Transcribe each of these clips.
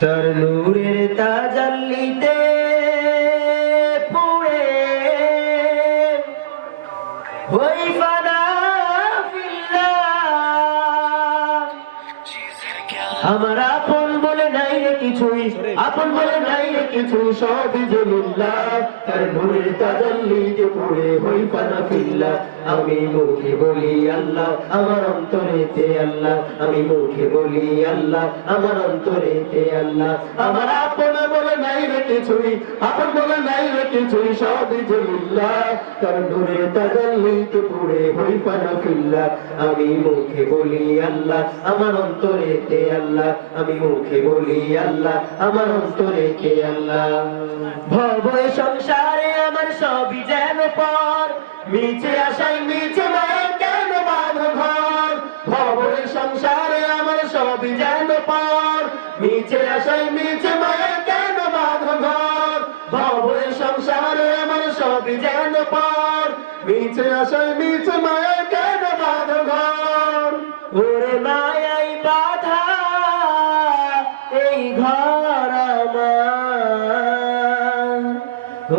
তার নূরের তাজাল্লিতে পুড়ে হই ফানা ফিল্লাহ। আমার আপন বলে নাই রে কিছুই, আপন বলে নাই রে কিছুই, সবই যে লিল্লাহ। তার নূরের তাজাল্লিতে পুড়ে হই ফানা ফিল্লাহ। আমি মুখে বলি আল্লাহ, আমার অন্তরেতে আল্লাহ। আমি মুখে বলি আল্লাহ, আমার অন্তরেতে আল্লাহ। আমার আপন বলে নাই রে কিছুই, আপন বলে নাই রে কিছুই, সবই যে লিল্লাহ। তার নূরের তাজাল্লিতে পুড়ে হই ফানা ফিল্লাহ। আমি মুখে বলি আল্লাহ, আমার অন্তরেতে আল্লাহ। আমি মুখে বলি আল্লাহ, আমার অন্তরেতে আল্লাহ। ভবে সংসারে আমার সবই যেন পর, মিছে আশাই মিছে মায়া কেন বাঁধো ঘর। ভবে সংসারে আমার সবই যেন পর, মিছে আশাই মিছে মায়া কেন বাঁধো ঘর। ভবে সংসারে আমার সবই যেন পর, মিছে আশাই মিছে মায়া কেন বাঁধো ঘর। ওরে মায়াই বাধা এই ঘর আমার,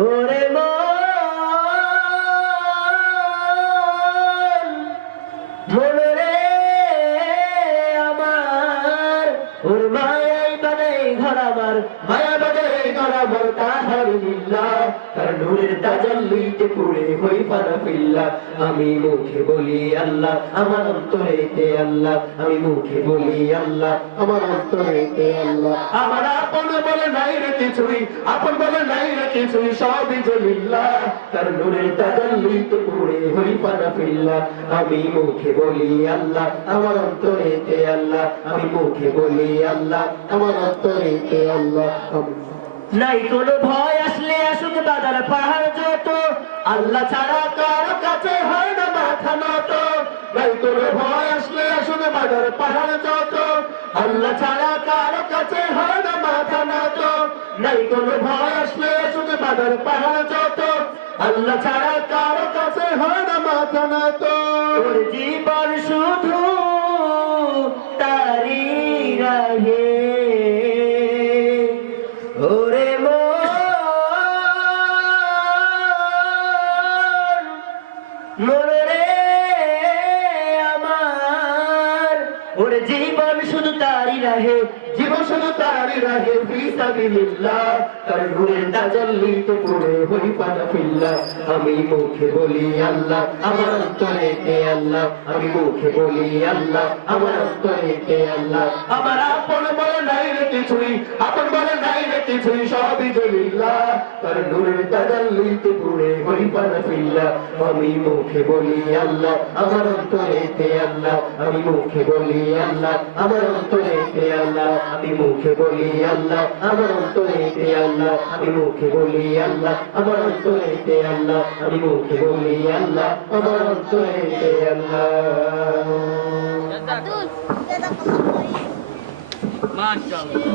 ওরে মন রে আমার, ওর মায়াই বানাই ঘর আমার, মায়া বানাই ঘর আমার। তাহার লিল্লাহ, তার নূরের তাজাল্লিতে পুড়ে হই ফানা ফিল্লাহ। আমি মুখে বলি আল্লাহ, আমার অন্তরেতে আল্লাহ। আমি মুখে বলি আল্লাহ, আমার অন্তরেতে আল্লাহ। আমার আপন বলে নাই রে কিছুই, আপন বলে নাই রে কিছুই, সবই যে লিল্লাহ। তার নূরের তাজাল্লিতে পুড়ে হই ফানা ফিল্লাহ। আমি মুখে বলি আল্লাহ, আমার অন্তরেতে আল্লাহ। আমি মুখে বলি আল্লাহ, আমার অন্তরেতে আল্লাহ। নাই কোনো ভয় আসলে আসুক বাদার পাহাড় যত, আল্লাহ ছাড়া কারো কাছে হয় না মাথা নত। নাই কোনো ভয় আসলে আসুক বাদার পাহাড় যত, আল্লাহ ছাড়া কারো কাছে হয় না মাথা নত। নাই কোনো ভয় আসলে আসুক বাদার পাহাড় যত, আল্লাহ ছাড়া কারো কাছে হয় না মাথা নত। ওর জীবন শুধু তারি রাহে, ওরে মন রে আমার, ওরে জীবন শুধু তারি রাহে, জীবন শুধু তারি রাহে ফি সাবিলিল্লাহ। তার নূরের তাজাল্লিতে পুড়ে হই ফানা ফিল্লাহ। আমি মুখে বলি আল্লাহ, আমার অন্তরেতে আল্লাহ। আমি মুখে বলি আল্লাহ, আমার অন্তরেতে আল্লাহ। আমার আপন বলে নাই রে কিছুই, আপন বলে নাই রে কিছুই, সবই যে লিল্লাহ। তার নূরের তাজাল্লিতে পুড়ে হই ফানা ফিল্লাহ। আমি মুখে বলি আল্লাহ, আমার অন্তরেতে আল্লাহ। আমি মুখে বলি আল্লাহ, আমার অন্তরেতে আল্লাহ। আমি মুখে বলি আল্লাহ, আমার অন্তরেতে আল্লাহ। আমি মুখে বলি আল্লাহ, আমার অন্তরেতে আল্লাহ। আমি মুখে বলি আল্লাহ, আমার অন্তরেতে আল্লাহ। মাশাআল্লাহ।